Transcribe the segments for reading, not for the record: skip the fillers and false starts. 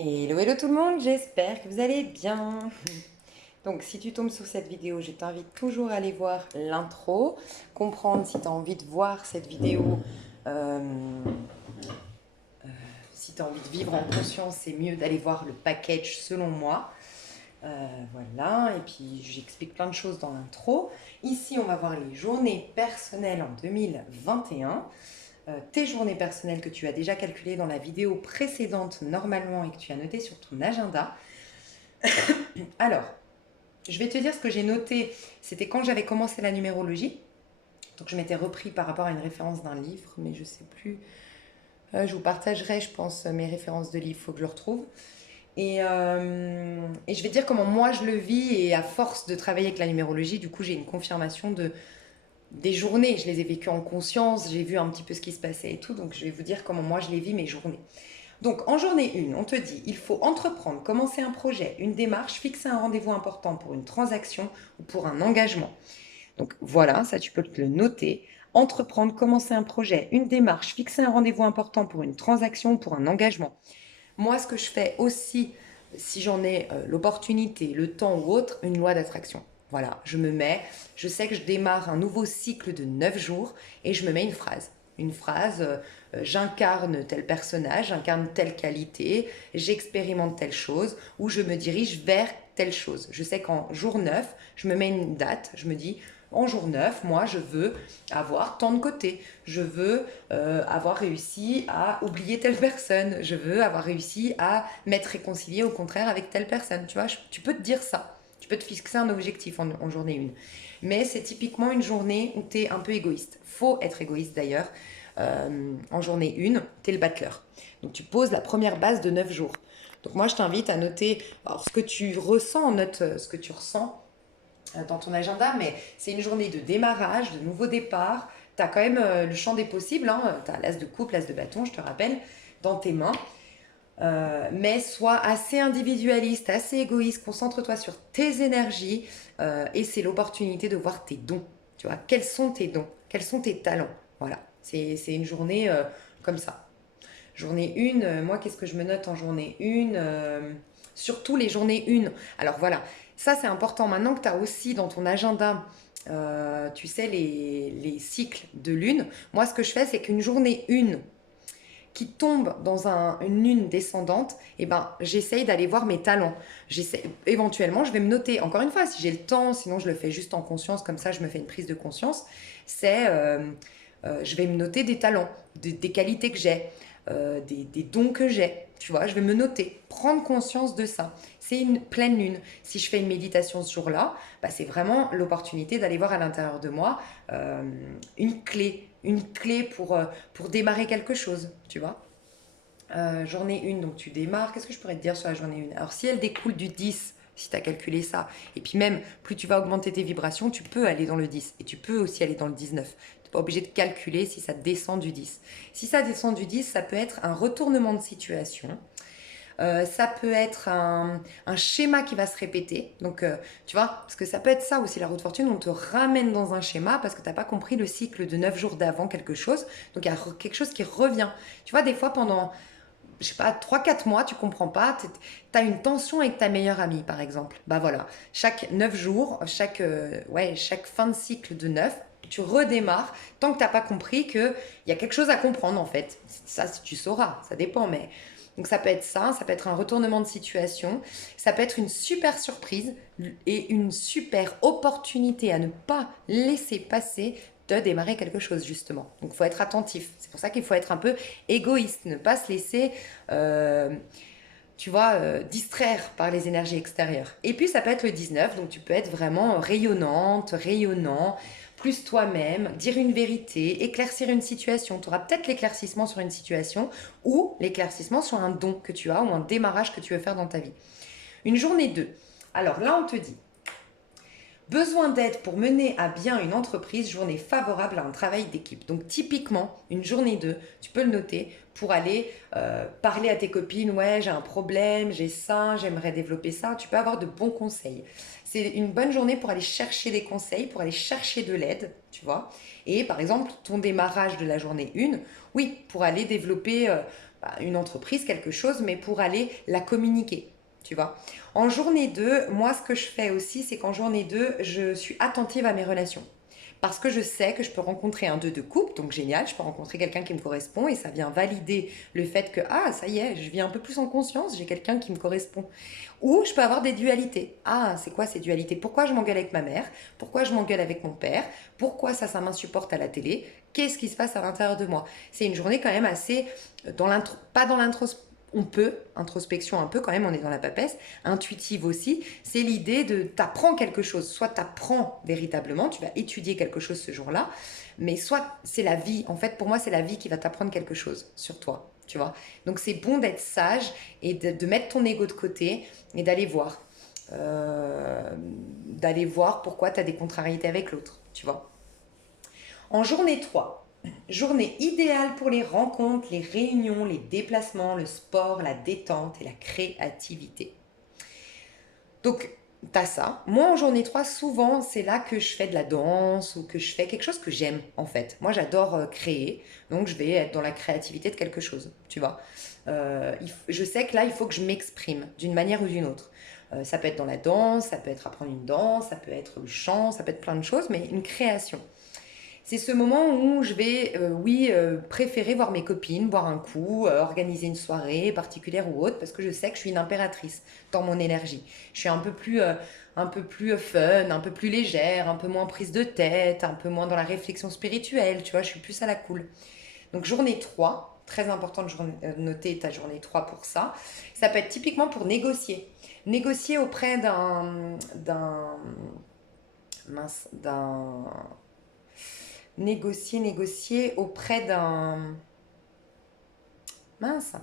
Hello, hello tout le monde, j'espère que vous allez bien. Donc si tu tombes sur cette vidéo, je t'invite toujours à aller voir l'intro, comprendre si tu as envie de voir cette vidéo, euh, si tu as envie de vivre en conscience, c'est mieux d'aller voir le package selon moi. Voilà, et puis j'explique plein de choses dans l'intro. Ici, on va voir les journées personnelles en 2021. Tes journées personnelles que tu as déjà calculées dans la vidéo précédente normalement et que tu as noté sur ton agenda. Alors, je vais te dire ce que j'ai noté. C'était quand j'avais commencé la numérologie. Donc je m'étais repris par rapport à une référence d'un livre, mais je ne sais plus. Je vous partagerai, je pense, mes références de livres, il faut que je le retrouve. Et je vais dire comment moi je le vis, et à force de travailler avec la numérologie, du coup j'ai une confirmation des journées. Je les ai vécues en conscience, j'ai vu un petit peu ce qui se passait et tout, donc je vais vous dire comment moi je les vis, mes journées. Donc en journée 1, on te dit, il faut entreprendre, commencer un projet, une démarche, fixer un rendez-vous important pour une transaction ou pour un engagement. Donc voilà, ça tu peux te le noter. Entreprendre, commencer un projet, une démarche, fixer un rendez-vous important pour une transaction ou pour un engagement. Moi, ce que je fais aussi, si j'en ai l'opportunité, le temps ou autre, une loi d'attraction. Voilà, je sais que je démarre un nouveau cycle de 9 jours et je me mets une phrase. Une phrase, j'incarne tel personnage, j'incarne telle qualité, j'expérimente telle chose ou je me dirige vers telle chose. Je sais qu'en jour 9, je me mets une date, je me dis en jour 9, moi, je veux avoir tant de côté. Je veux avoir réussi à oublier telle personne. Je veux avoir réussi à m'être réconcilié au contraire avec telle personne. Tu vois, tu peux te dire ça. Tu peux te fixer un objectif en journée 1. Mais c'est typiquement une journée où tu es un peu égoïste. Faut être égoïste d'ailleurs. En journée 1, tu es le battleur. Donc tu poses la première base de 9 jours. Donc moi, je t'invite à noter alors, ce que tu ressens, note ce que tu ressens dans ton agenda, mais c'est une journée de démarrage, de nouveau départ. Tu as quand même le champ des possibles, hein. Tu as l'as de coupe, l'as de bâton, je te rappelle, dans tes mains. Mais sois assez individualiste, assez égoïste, concentre-toi sur tes énergies et c'est l'opportunité de voir tes dons. Tu vois, quels sont tes dons? Quels sont tes talents? Voilà, c'est une journée comme ça. Journée 1, moi, qu'est-ce que je me note en journée 1? Surtout les journées 1. Alors voilà, ça c'est important. Maintenant que tu as aussi dans ton agenda, tu sais, les cycles de lune, moi ce que je fais, c'est qu'une journée 1 qui tombe dans une lune descendante, eh ben, j'essaye d'aller voir mes talents. Éventuellement, je vais me noter, encore une fois, si j'ai le temps, sinon je le fais juste en conscience, comme ça je me fais une prise de conscience, je vais me noter des talents, des qualités que j'ai, des dons que j'ai. Tu vois, je vais me noter, prendre conscience de ça. C'est une pleine lune. Si je fais une méditation ce jour-là, bah, c'est vraiment l'opportunité d'aller voir à l'intérieur de moi euh, une clé pour démarrer quelque chose, tu vois. Journée 1, donc tu démarres. Qu'est-ce que je pourrais te dire sur la journée 1? Alors, si elle découle du 10, si tu as calculé ça, et puis même, plus tu vas augmenter tes vibrations, tu peux aller dans le 10, et tu peux aussi aller dans le 19. Tu n'es pas obligé de calculer si ça descend du 10. Si ça descend du 10, ça peut être un retournement de situation. Ça peut être un schéma qui va se répéter. Donc, tu vois, parce que ça peut être ça aussi, la roue de fortune, on te ramène dans un schéma parce que tu n'as pas compris le cycle de 9 jours d'avant quelque chose. Donc, il y a quelque chose qui revient. Tu vois, des fois, pendant, je sais pas, 3 4 mois, tu comprends pas, tu as une tension avec ta meilleure amie, par exemple. Bah voilà, chaque 9 jours, chaque fin de cycle de 9, tu redémarres tant que tu n'as pas compris qu'il y a quelque chose à comprendre en fait. Ça, tu sauras, ça dépend, mais donc ça peut être ça, ça peut être un retournement de situation, ça peut être une super surprise et une super opportunité à ne pas laisser passer de démarrer quelque chose justement. Donc il faut être attentif. C'est pour ça qu'il faut être un peu égoïste, ne pas se laisser, tu vois, distraire par les énergies extérieures. Et puis ça peut être le 19, donc tu peux être vraiment rayonnante, rayonnant, plus toi-même, dire une vérité, éclaircir une situation. Tu auras peut-être l'éclaircissement sur une situation ou l'éclaircissement sur un don que tu as ou un démarrage que tu veux faire dans ta vie. Une journée 2. Alors là, on te dit, besoin d'aide pour mener à bien une entreprise, journée favorable à un travail d'équipe. Donc typiquement, une journée 2, tu peux le noter pour aller parler à tes copines, ouais j'ai un problème, j'ai ça, j'aimerais développer ça. Tu peux avoir de bons conseils. C'est une bonne journée pour aller chercher des conseils, pour aller chercher de l'aide, tu vois. Et par exemple, ton démarrage de la journée 1, oui, pour aller développer une entreprise, quelque chose, mais pour aller la communiquer. Tu vois. En journée 2, moi, ce que je fais aussi, c'est qu'en journée 2, je suis attentive à mes relations. Parce que je sais que je peux rencontrer un 2 de couple, donc génial, je peux rencontrer quelqu'un qui me correspond et ça vient valider le fait que, ah, ça y est, je vis un peu plus en conscience, j'ai quelqu'un qui me correspond. Ou je peux avoir des dualités. Ah, c'est quoi ces dualités? Pourquoi je m'engueule avec ma mère? Pourquoi je m'engueule avec mon père? Pourquoi ça m'insupporte à la télé? Qu'est-ce qui se passe à l'intérieur de moi? C'est une journée quand même assez, pas dans l'introspection, on peut, introspection un peu quand même, on est dans la papesse, intuitive aussi, c'est l'idée de t'apprends quelque chose, soit t'apprends véritablement, tu vas étudier quelque chose ce jour-là, mais soit c'est la vie, en fait pour moi c'est la vie qui va t'apprendre quelque chose sur toi, tu vois. Donc c'est bon d'être sage et de mettre ton ego de côté et d'aller voir pourquoi tu as des contrariétés avec l'autre, tu vois. En journée 3, journée idéale pour les rencontres, les réunions, les déplacements, le sport, la détente et la créativité. Donc, t'as ça. Moi, en journée 3, souvent, c'est là que je fais de la danse ou que je fais quelque chose que j'aime, en fait. Moi, j'adore créer, donc je vais être dans la créativité de quelque chose, tu vois. Je sais que là, il faut que je m'exprime d'une manière ou d'une autre. Ça peut être dans la danse, ça peut être apprendre une danse, ça peut être le chant, ça peut être plein de choses, mais une création. C'est ce moment où je vais, oui, préférer voir mes copines, boire un coup, organiser une soirée particulière ou autre, parce que je sais que je suis une impératrice dans mon énergie. Je suis un peu plus fun, un peu plus légère, un peu moins prise de tête, un peu moins dans la réflexion spirituelle, tu vois, je suis plus à la cool. Donc journée 3, très important de noter ta journée 3 pour ça. Ça peut être typiquement pour négocier. Négocier auprès d'un négocier auprès d'un mince,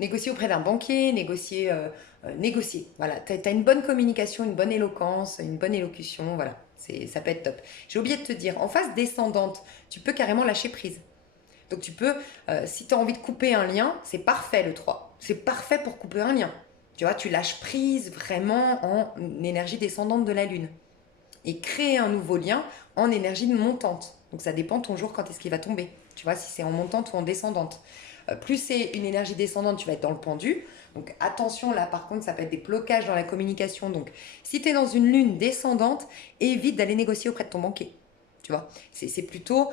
négocier auprès d'un banquier, négocier. Voilà, t'as une bonne communication, une bonne éloquence, une bonne élocution, voilà, ça peut être top. J'ai oublié de te dire, en phase descendante, tu peux carrément lâcher prise. Donc tu peux, si tu as envie de couper un lien, c'est parfait le 3. C'est parfait pour couper un lien. Tu vois, tu lâches prise vraiment en énergie descendante de la Lune. Et créer un nouveau lien en énergie montante. Donc ça dépend ton jour quand est-ce qu'il va tomber. Tu vois, si c'est en montante ou en descendante. Plus c'est une énergie descendante, tu vas être dans le pendu. Donc attention, là par contre, ça peut être des blocages dans la communication. Donc si tu es dans une lune descendante, évite d'aller négocier auprès de ton banquier. Tu vois, c'est plutôt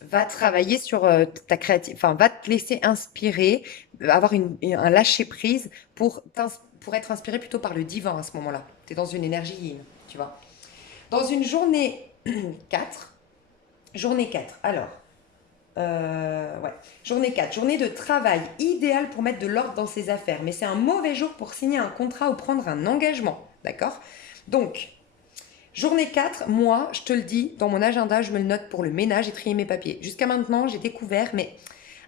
va travailler sur ta créativité, enfin va te laisser inspirer, avoir un lâcher prise pour être inspiré plutôt par le divin à ce moment-là. Tu es dans une énergie yin, tu vois. Dans une journée 4, journée 4, alors, ouais, journée 4, journée de travail idéale pour mettre de l'ordre dans ses affaires, mais c'est un mauvais jour pour signer un contrat ou prendre un engagement, d'accord? Donc, journée 4, moi, je te le dis, dans mon agenda, je me le note pour le ménage et trier mes papiers. Jusqu'à maintenant, j'ai découvert, mais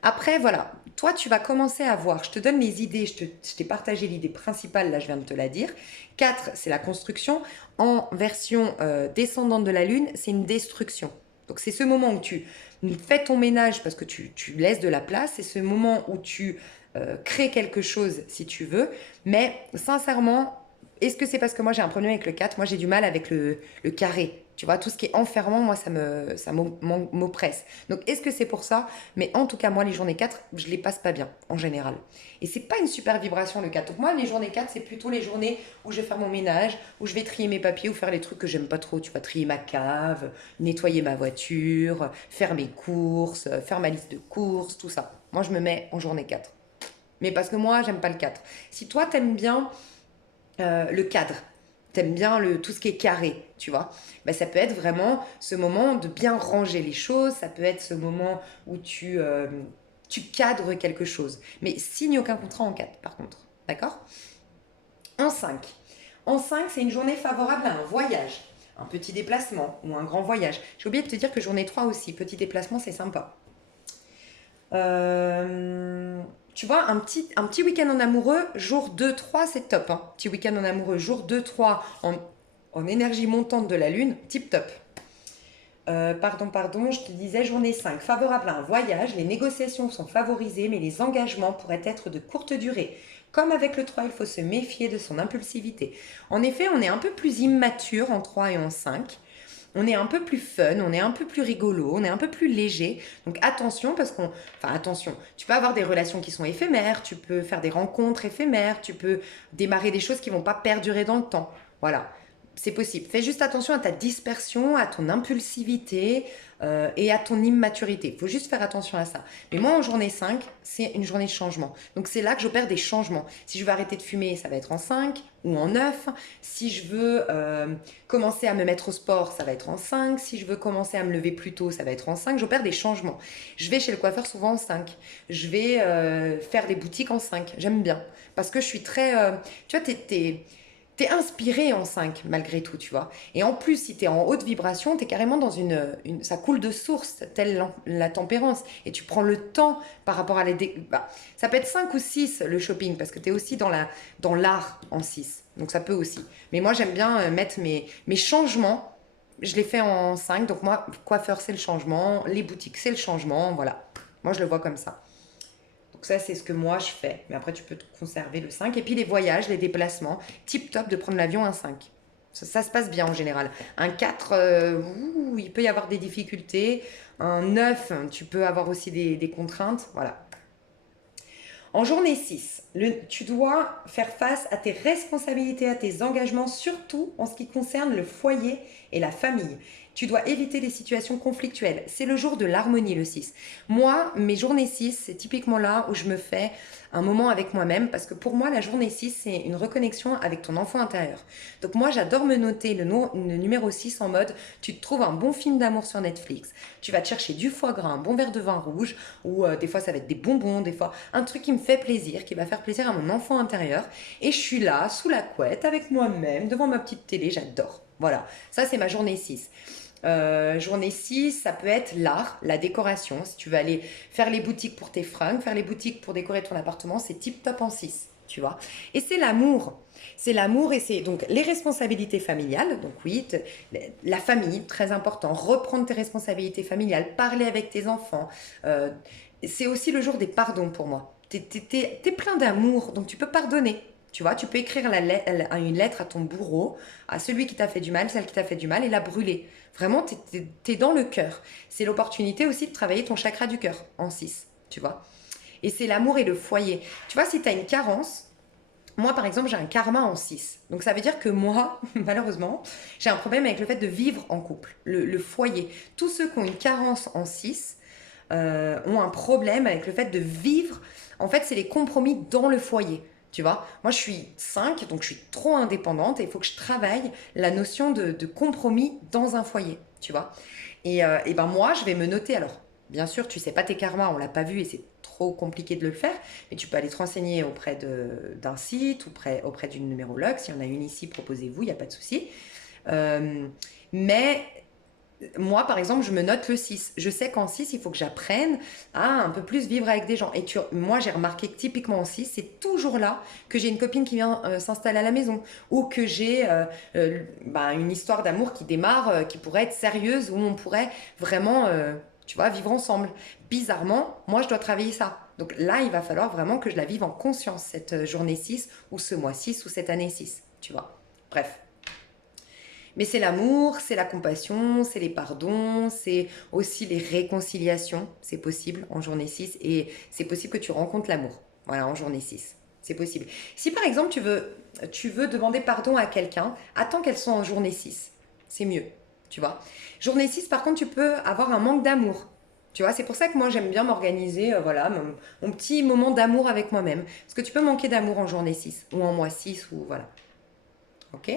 après, voilà, toi, tu vas commencer à voir. Je te donne les idées, je t'ai partagé l'idée principale, là, je viens de te la dire. 4, c'est la construction. En version descendante de la Lune, c'est une destruction. Donc, c'est ce moment où tu fais ton ménage parce que tu laisses de la place. C'est ce moment où tu crées quelque chose, si tu veux. Mais sincèrement, est-ce que c'est parce que moi j'ai un problème avec le 4? Moi j'ai du mal avec le carré. Tu vois, tout ce qui est enfermant, moi ça m'oppresse. Donc est-ce que c'est pour ça? Mais en tout cas, moi les journées 4, je les passe pas bien en général. Et c'est pas une super vibration le 4. Donc moi les journées 4, c'est plutôt les journées où je vais faire mon ménage, où je vais trier mes papiers ou faire les trucs que j'aime pas trop. Tu vois, trier ma cave, nettoyer ma voiture, faire mes courses, faire ma liste de courses, tout ça. Moi je me mets en journée 4. Mais parce que moi j'aime pas le 4. Si toi t'aimes bien le cadre, t'aimes bien tout ce qui est carré, tu vois, ben, ça peut être vraiment ce moment de bien ranger les choses, ça peut être ce moment où tu cadres quelque chose. Mais signe aucun contrat en 4, par contre, d'accord? En 5. En 5, c'est une journée favorable à un voyage, un petit déplacement ou un grand voyage. J'ai oublié de te dire que journée 3 aussi, petit déplacement, c'est sympa. Tu vois, un petit week-end en amoureux, jour 2-3, c'est top. Hein. Petit week-end en amoureux, jour 2-3, en énergie montante de la Lune, tip top. Pardon, je te disais journée 5, favorable à un voyage, les négociations sont favorisées, mais les engagements pourraient être de courte durée. Comme avec le 3, il faut se méfier de son impulsivité. En effet, on est un peu plus immature en 3 et en 5. on est un peu plus fun, on est un peu plus rigolo, on est un peu plus léger. Donc attention parce qu'on... Enfin attention, tu peux avoir des relations qui sont éphémères, tu peux faire des rencontres éphémères, tu peux démarrer des choses qui vont pas perdurer dans le temps. Voilà, c'est possible. Fais juste attention à ta dispersion, à ton impulsivité et à ton immaturité. Il faut juste faire attention à ça. Mais moi, en journée 5, c'est une journée de changement. Donc c'est là que j'opère des changements. Si je veux arrêter de fumer, ça va être en 5 ou en 9. Si je veux commencer à me mettre au sport, ça va être en 5. Si je veux commencer à me lever plus tôt, ça va être en 5. J'opère des changements. Je vais chez le coiffeur souvent en 5. Je vais faire des boutiques en 5. J'aime bien. Parce que je suis très... tu vois, t'es inspiré en 5 malgré tout, tu vois. Et en plus, si t'es en haute vibration, t'es carrément dans ça coule de source, telle la tempérance. Et tu prends le temps par rapport à bah, ça peut être 5 ou 6 le shopping, parce que t'es aussi dans l'art en 6. Donc ça peut aussi. Mais moi, j'aime bien mettre mes changements, je les fais en 5. Donc moi, coiffeur, c'est le changement. Les boutiques, c'est le changement. Voilà. Moi, je le vois comme ça. Donc ça, c'est ce que moi, je fais. Mais après, tu peux te conserver le 5. Et puis les voyages, les déplacements. Tip top de prendre l'avion un 5. Ça se passe bien en général. Un 4, il peut y avoir des difficultés. Un 9, tu peux avoir aussi des contraintes. Voilà. En journée 6, tu dois faire face à tes responsabilités, à tes engagements, surtout en ce qui concerne le foyer et la famille. Tu dois éviter les situations conflictuelles. C'est le jour de l'harmonie, le 6. Moi, mes journées 6, c'est typiquement là où je me fais un moment avec moi-même, parce que pour moi, la journée 6, c'est une reconnexion avec ton enfant intérieur. Donc moi, j'adore me noter le numéro 6 en mode, tu te trouves un bon film d'amour sur Netflix, tu vas te chercher du foie gras, un bon verre de vin rouge, ou des fois ça va être des bonbons, des fois un truc qui me fait plaisir, qui va faire plaisir à mon enfant intérieur, et je suis là, sous la couette, avec moi-même, devant ma petite télé, j'adore. Voilà, ça c'est ma journée 6. Journée 6, ça peut être l'art, la décoration. Si tu veux aller faire les boutiques pour tes fringues, faire les boutiques pour décorer ton appartement, c'est tip top en 6, tu vois. Et c'est l'amour. C'est l'amour et c'est donc les responsabilités familiales. Donc oui, la famille, très important. Reprendre tes responsabilités familiales, parler avec tes enfants. C'est aussi le jour des pardons pour moi. T'es plein d'amour, donc tu peux pardonner. Tu vois, tu peux écrire une lettre à ton bourreau, à celui qui t'a fait du mal, celle qui t'a fait du mal, et la brûler. Vraiment, t'es dans le cœur. C'est l'opportunité aussi de travailler ton chakra du cœur en 6, tu vois. Et c'est l'amour et le foyer. Tu vois, si tu as une carence, moi par exemple, j'ai un karma en 6. Donc ça veut dire que moi, malheureusement, j'ai un problème avec le fait de vivre en couple, le foyer. Tous ceux qui ont une carence en 6 ont un problème avec le fait de vivre. En fait, c'est les compromis dans le foyer. Tu vois, moi je suis 5, donc je suis trop indépendante et il faut que je travaille la notion de compromis dans un foyer, tu vois. Et ben moi, je vais me noter. Alors, bien sûr, tu sais pas tes karmas, on l'a pas vu et c'est trop compliqué de le faire, mais tu peux aller te renseigner auprès d'un site, auprès d'une numérologue. S'il y en a une ici, proposez-vous, il n'y a pas de souci. Mais moi, par exemple, je me note le 6. Je sais qu'en 6, il faut que j'apprenne à un peu plus vivre avec des gens. Et moi, j'ai remarqué que typiquement en 6, c'est toujours là que j'ai une copine qui vient s'installer à la maison ou que j'ai une histoire d'amour qui démarre, qui pourrait être sérieuse, où on pourrait vraiment, tu vois, vivre ensemble. Bizarrement, moi, je dois travailler ça. Donc là, il va falloir vraiment que je la vive en conscience, cette journée 6 ou ce mois 6 ou cette année 6, tu vois. Bref. Mais c'est l'amour, c'est la compassion, c'est les pardons, c'est aussi les réconciliations. C'est possible en journée 6 et c'est possible que tu rencontres l'amour. Voilà, en journée 6. C'est possible. Si par exemple tu veux demander pardon à quelqu'un, attends qu'elle soit en journée 6. C'est mieux, tu vois. Journée 6, par contre, tu peux avoir un manque d'amour. Tu vois, c'est pour ça que moi j'aime bien m'organiser, voilà, mon petit moment d'amour avec moi-même. Parce que tu peux manquer d'amour en journée 6 ou en mois 6 ou voilà. Ok.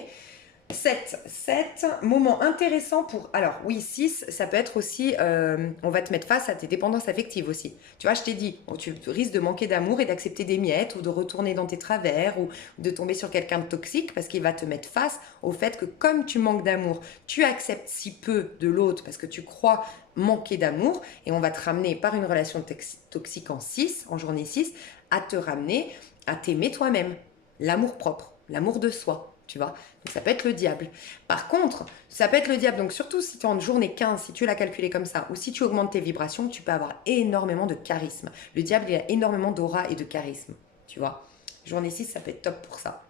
7, moment intéressant pour... Alors oui, 6, ça peut être aussi... on va te mettre face à tes dépendances affectives aussi. Tu vois, je t'ai dit, tu risques de manquer d'amour et d'accepter des miettes ou de retourner dans tes travers ou de tomber sur quelqu'un de toxique parce qu'il va te mettre face au fait que comme tu manques d'amour, tu acceptes si peu de l'autre parce que tu crois manquer d'amour et on va te ramener par une relation toxique en 6, en journée 6, à te ramener à t'aimer toi-même. L'amour propre, l'amour de soi. Tu vois, donc ça peut être le diable. Par contre, ça peut être le diable. Donc surtout si tu es en journée 15, si tu l'as calculé comme ça, ou si tu augmentes tes vibrations, tu peux avoir énormément de charisme. Le diable, il a énormément d'aura et de charisme. Tu vois, journée 6, ça peut être top pour ça.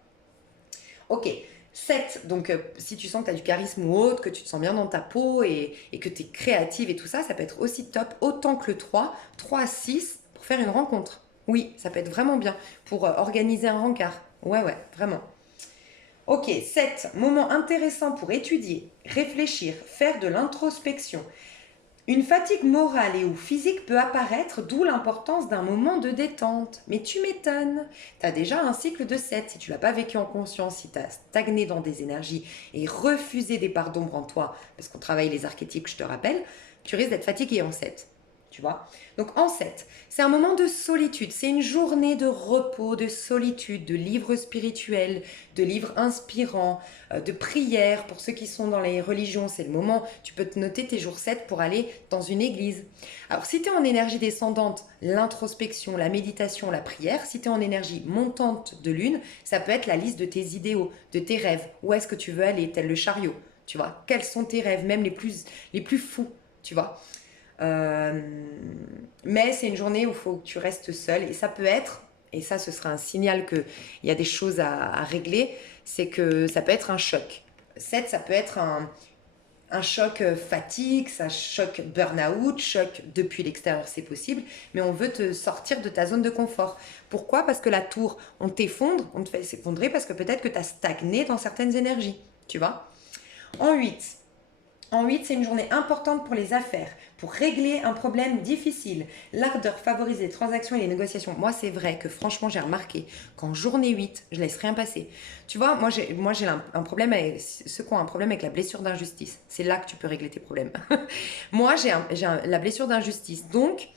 Ok, 7, donc si tu sens que tu as du charisme ou autre, que tu te sens bien dans ta peau et que tu es créative et tout ça, ça peut être aussi top, autant que le 3 à 6 pour faire une rencontre. Oui, ça peut être vraiment bien pour organiser un rencard. Ouais, ouais, vraiment. Ok, 7, moment intéressant pour étudier, réfléchir, faire de l'introspection. Une fatigue morale et ou physique peut apparaître, d'où l'importance d'un moment de détente. Mais tu m'étonnes, tu as déjà un cycle de 7. Si tu l'as pas vécu en conscience, si tu as stagné dans des énergies et refusé des parts d'ombre en toi, parce qu'on travaille les archétypes, je te rappelle, tu risques d'être fatigué en 7. Tu vois. Donc en 7, c'est un moment de solitude, c'est une journée de repos, de solitude, de livres spirituels, de livres inspirants, de prières. Pour ceux qui sont dans les religions, c'est le moment, tu peux te noter tes jours 7 pour aller dans une église. Alors si tu es en énergie descendante, l'introspection, la méditation, la prière. Si tu es en énergie montante de lune, ça peut être la liste de tes idéaux, de tes rêves. Où est-ce que tu veux aller, tel le chariot, tu vois. Quels sont tes rêves, même les plus fous, tu vois. Euh, mais c'est une journée où il faut que tu restes seul et ça peut être, et ça ce sera un signal qu'il y a des choses à régler, c'est que ça peut être un choc. 7, ça peut être un choc fatigue, ça choc burn-out, choc depuis l'extérieur c'est possible, mais on veut te sortir de ta zone de confort. Pourquoi? Parce que la tour, on t'effondre, on te fait s'effondrer parce que peut-être que tu as stagné dans certaines énergies, tu vois. En 8, c'est une journée importante pour les affaires, pour régler un problème difficile. L'ardeur favorise les transactions et les négociations. Moi, c'est vrai que franchement, j'ai remarqué qu'en journée 8, je laisse rien passer. Tu vois, moi j'ai un problème avec ceux qui ont un problème avec la blessure d'injustice. C'est là que tu peux régler tes problèmes. Moi, la blessure d'injustice. Donc,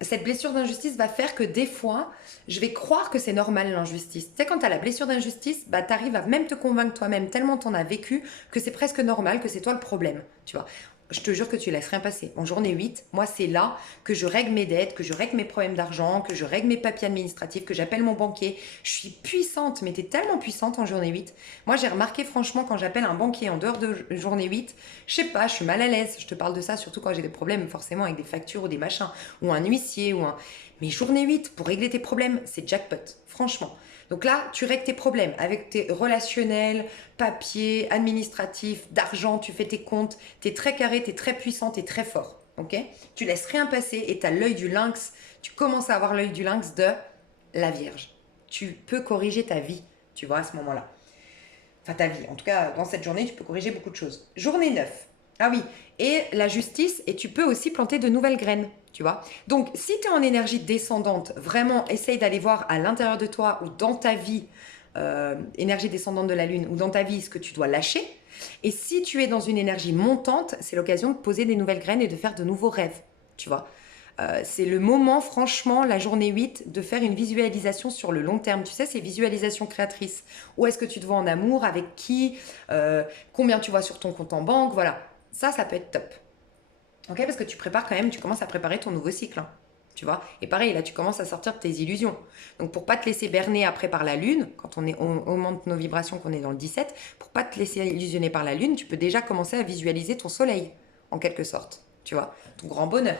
cette blessure d'injustice va faire que des fois, je vais croire que c'est normal l'injustice. Tu sais, quand tu as la blessure d'injustice, bah, tu arrives à même te convaincre toi-même, tellement tu en as vécu, que c'est presque normal, que c'est toi le problème. Tu vois. Je te jure que tu laisses rien passer. En journée 8, moi, c'est là que je règle mes dettes, que je règle mes problèmes d'argent, que je règle mes papiers administratifs, que j'appelle mon banquier. Je suis puissante, mais tu es tellement puissante en journée 8. Moi, j'ai remarqué, franchement, quand j'appelle un banquier en dehors de journée 8, je sais pas, je suis mal à l'aise. Je te parle de ça, surtout quand j'ai des problèmes, forcément, avec des factures ou des machins, ou un huissier, ou un. Mais journée 8, pour régler tes problèmes, c'est jackpot, franchement. Donc là, tu règles tes problèmes avec tes relationnels, papiers, administratifs, d'argent, tu fais tes comptes, tu es très carré, tu es très puissant, tu es très fort. Ok? Tu laisses rien passer et tu as l'œil du lynx, tu commences à avoir l'œil du lynx de la Vierge. Tu peux corriger ta vie, tu vois, à ce moment-là. Enfin, ta vie. En tout cas, dans cette journée, tu peux corriger beaucoup de choses. Journée 9. Ah oui, et la justice, et tu peux aussi planter de nouvelles graines, tu vois. Donc, si tu es en énergie descendante, vraiment, essaye d'aller voir à l'intérieur de toi ou dans ta vie, énergie descendante de la Lune, ou dans ta vie, ce que tu dois lâcher. Et si tu es dans une énergie montante, c'est l'occasion de poser des nouvelles graines et de faire de nouveaux rêves, tu vois. C'est le moment, franchement, la journée 8, de faire une visualisation sur le long terme. Tu sais, ces visualisations créatrices. Où est-ce que tu te vois en amour, avec qui, combien tu vois sur ton compte en banque, voilà. Ça peut être top. Ok, parce que tu prépares quand même, tu commences à préparer ton nouveau cycle. Hein, tu vois. Et pareil, là, tu commences à sortir de tes illusions. Donc, pour pas te laisser berner après par la lune, quand on augmente nos vibrations, qu'on est dans le 17, pour pas te laisser illusionner par la lune, tu peux déjà commencer à visualiser ton soleil, en quelque sorte. Tu vois, ton grand bonheur.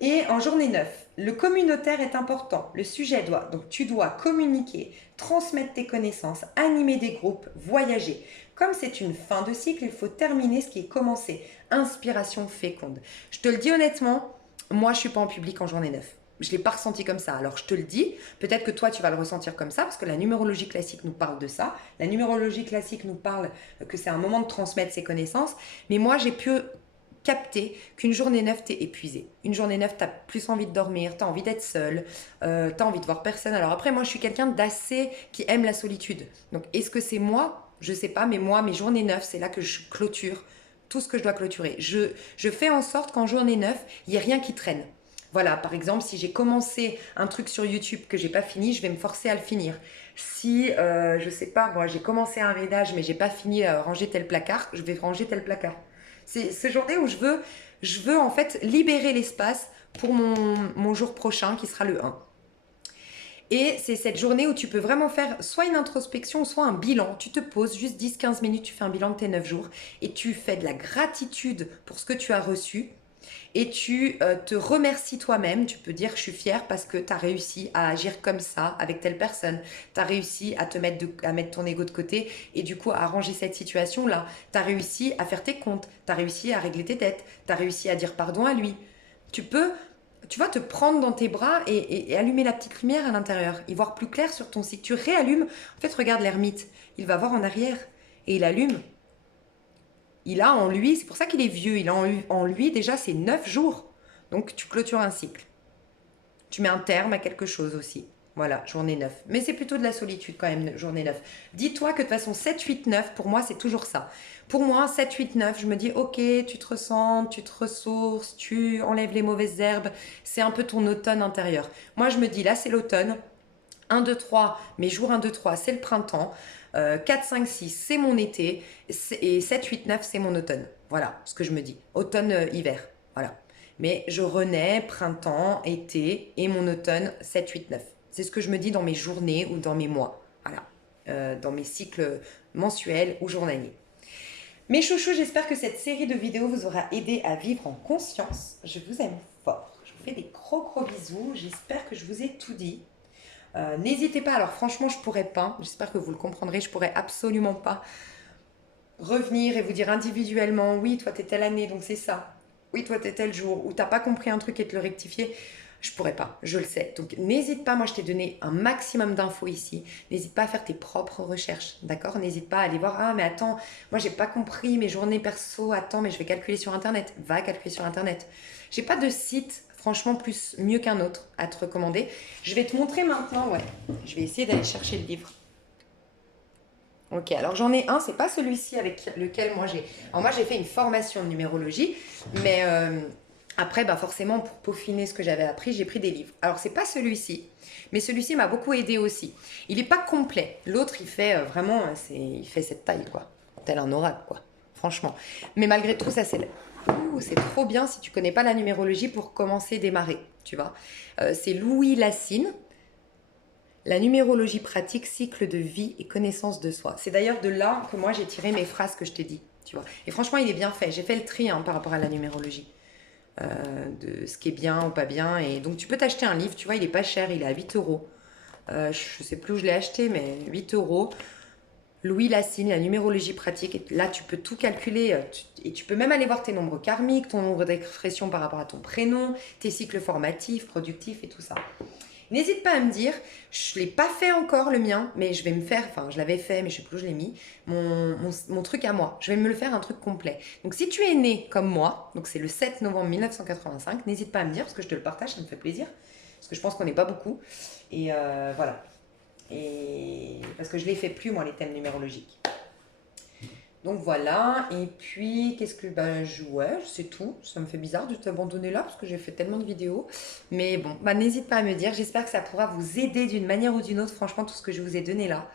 Et en journée 9, le communautaire est important. Le sujet donc tu dois communiquer, transmettre tes connaissances, animer des groupes, voyager. Comme c'est une fin de cycle, il faut terminer ce qui est commencé. Inspiration féconde. Je te le dis honnêtement, moi je ne suis pas en public en journée 9. Je ne l'ai pas ressenti comme ça. Alors je te le dis, peut-être que toi tu vas le ressentir comme ça, parce que la numérologie classique nous parle de ça. La numérologie classique nous parle que c'est un moment de transmettre ses connaissances. Mais moi j'ai pu capter qu'une journée 9, t'es épuisé. Une journée 9, t'as plus envie de dormir, t'as envie d'être seul, t'as envie de voir personne. Alors après, moi, je suis quelqu'un d'assez qui aime la solitude. Donc, est-ce que c'est moi? Je sais pas, mais moi, mes journées 9, c'est là que je clôture tout ce que je dois clôturer. Je fais en sorte qu'en journée 9, il n'y ait rien qui traîne. Voilà, par exemple, si j'ai commencé un truc sur YouTube que j'ai pas fini, je vais me forcer à le finir. Si, je sais pas, moi, j'ai commencé un ménage, mais j'ai pas fini à ranger tel placard, je vais ranger tel placard. C'est ces journées où je veux en fait libérer l'espace pour mon jour prochain qui sera le 1. Et c'est cette journée où tu peux vraiment faire soit une introspection, soit un bilan. Tu te poses juste 10-15 minutes, tu fais un bilan de tes 9 jours et tu fais de la gratitude pour ce que tu as reçu. et tu te remercies toi-même. Tu peux dire je suis fière parce que tu as réussi à agir comme ça avec telle personne. Tu as réussi à à mettre ton ego de côté et du coup à arranger cette situation-là. Tu as réussi à faire tes comptes. Tu as réussi à régler tes dettes. Tu as réussi à dire pardon à lui. Tu peux, tu vois, te prendre dans tes bras et allumer la petite lumière à l'intérieur. Y voir plus clair sur ton cycle. Tu réallumes. En fait, regarde l'ermite. Il va voir en arrière et il allume. Il a en lui, c'est pour ça qu'il est vieux, il a en lui déjà c'est 9 jours. Donc tu clôtures un cycle. Tu mets un terme à quelque chose aussi. Voilà, journée 9. Mais c'est plutôt de la solitude quand même, journée 9. Dis-toi que de toute façon 7, 8, 9, pour moi c'est toujours ça. Pour moi 7, 8, 9, je me dis ok, tu te ressens, tu te ressources, tu enlèves les mauvaises herbes. C'est un peu ton automne intérieur. Moi je me dis là c'est l'automne. 1, 2, 3, mes jours 1, 2, 3, c'est le printemps. 4, 5, 6, c'est mon été. Et 7, 8, 9, c'est mon automne. Voilà ce que je me dis. Automne, hiver. Voilà. Mais je renais printemps, été et mon automne 7, 8, 9. C'est ce que je me dis dans mes journées ou dans mes mois. Voilà. Dans mes cycles mensuels ou journaliers. Mes chouchous, j'espère que cette série de vidéos vous aura aidé à vivre en conscience. Je vous aime fort. Je vous fais des gros gros bisous. J'espère que je vous ai tout dit. N'hésitez pas, alors franchement je pourrais pas, j'espère que vous le comprendrez, je pourrais absolument pas revenir et vous dire individuellement, oui toi t'es telle année donc c'est ça, oui toi t'es tel jour, ou t'as pas compris un truc et te le rectifier, je pourrais pas, je le sais. Donc n'hésite pas, moi je t'ai donné un maximum d'infos ici, n'hésite pas à faire tes propres recherches, d'accord? N'hésite pas à aller voir, ah mais attends, moi j'ai pas compris mes journées perso, attends mais je vais calculer sur internet, va calculer sur internet. J'ai pas de site franchement mieux qu'un autre à te recommander. Je vais te montrer maintenant, ouais. Je vais essayer d'aller chercher le livre. Ok, alors j'en ai un, c'est pas celui-ci avec lequel moi j'ai... Alors moi j'ai fait une formation de numérologie, mais après, bah forcément, pour peaufiner ce que j'avais appris, j'ai pris des livres. Alors c'est pas celui-ci, mais celui-ci m'a beaucoup aidé aussi. Il est pas complet. L'autre, il fait vraiment, il fait cette taille, quoi. Tel un oracle, quoi. Franchement. Mais malgré tout, ça c'est... Ouh, c'est trop bien si tu connais pas la numérologie pour commencer, démarrer, tu vois. C'est Louis Lassine, la numérologie pratique, cycle de vie et connaissance de soi. C'est d'ailleurs de là que moi j'ai tiré mes phrases que je t'ai dit, tu vois. Et franchement, il est bien fait. J'ai fait le tri par rapport à la numérologie, de ce qui est bien ou pas bien. Et donc tu peux t'acheter un livre, tu vois, il est pas cher, il est à 8 euros. Je sais plus où je l'ai acheté, mais 8 euros. Louis Lassine, la numérologie pratique. Et là, tu peux tout calculer et tu peux même aller voir tes nombres karmiques, ton nombre d'expressions par rapport à ton prénom, tes cycles formatifs, productifs et tout ça. N'hésite pas à me dire, je ne l'ai pas fait encore le mien, mais je vais me faire, enfin je l'avais fait, mais je ne sais plus où je l'ai mis, mon truc à moi. Je vais me le faire un truc complet. Donc si tu es né comme moi, donc c'est le 7 novembre 1985, n'hésite pas à me dire, parce que je te le partage, ça me fait plaisir, parce que je pense qu'on n'est pas beaucoup. Et voilà. Et parce que je ne les fais plus, moi, les thèmes numérologiques. Donc voilà, et puis qu'est-ce que ouais, c'est tout. Ça me fait bizarre de t'abandonner là parce que j'ai fait tellement de vidéos. Mais bon, n'hésite pas à me dire. J'espère que ça pourra vous aider d'une manière ou d'une autre. Franchement, tout ce que je vous ai donné là.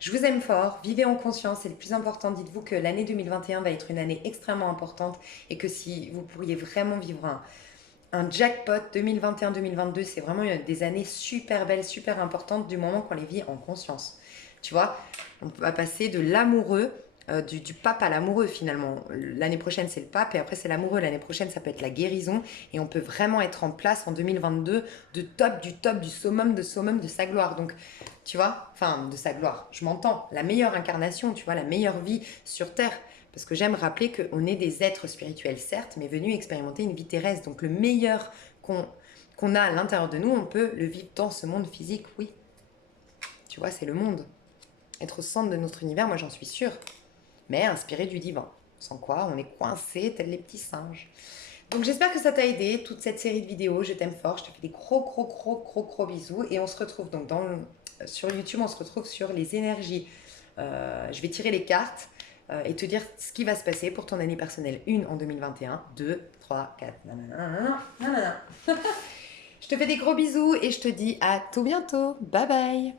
Je vous aime fort. Vivez en conscience, c'est le plus important. Dites-vous que l'année 2021 va être une année extrêmement importante et que si vous pourriez vraiment vivre un jackpot 2021-2022, c'est vraiment des années super belles, super importantes du moment qu'on les vit en conscience. Tu vois, on va passer de l'amoureux, du pape à l'amoureux finalement. L'année prochaine c'est le pape et après c'est l'amoureux. L'année prochaine ça peut être la guérison et on peut vraiment être en place en 2022 de top, du summum de sa gloire. Donc tu vois, enfin de sa gloire, je m'entends, la meilleure incarnation, tu vois, la meilleure vie sur Terre. Parce que j'aime rappeler qu'on est des êtres spirituels certes, mais venus expérimenter une vie terrestre. Donc le meilleur qu'on a à l'intérieur de nous, on peut le vivre dans ce monde physique, oui. Tu vois, c'est le monde. Être au centre de notre univers, moi j'en suis sûre. Mais inspiré du divin. Sans quoi, on est coincés tels les petits singes. Donc j'espère que ça t'a aidé, toute cette série de vidéos. Je t'aime fort, je te fais des gros bisous. Et on se retrouve donc sur YouTube, on se retrouve sur les énergies. Je vais tirer les cartes et te dire ce qui va se passer pour ton année personnelle. 1 en 2021, 2, 3, 4. Je te fais des gros bisous et je te dis à tout bientôt. Bye bye.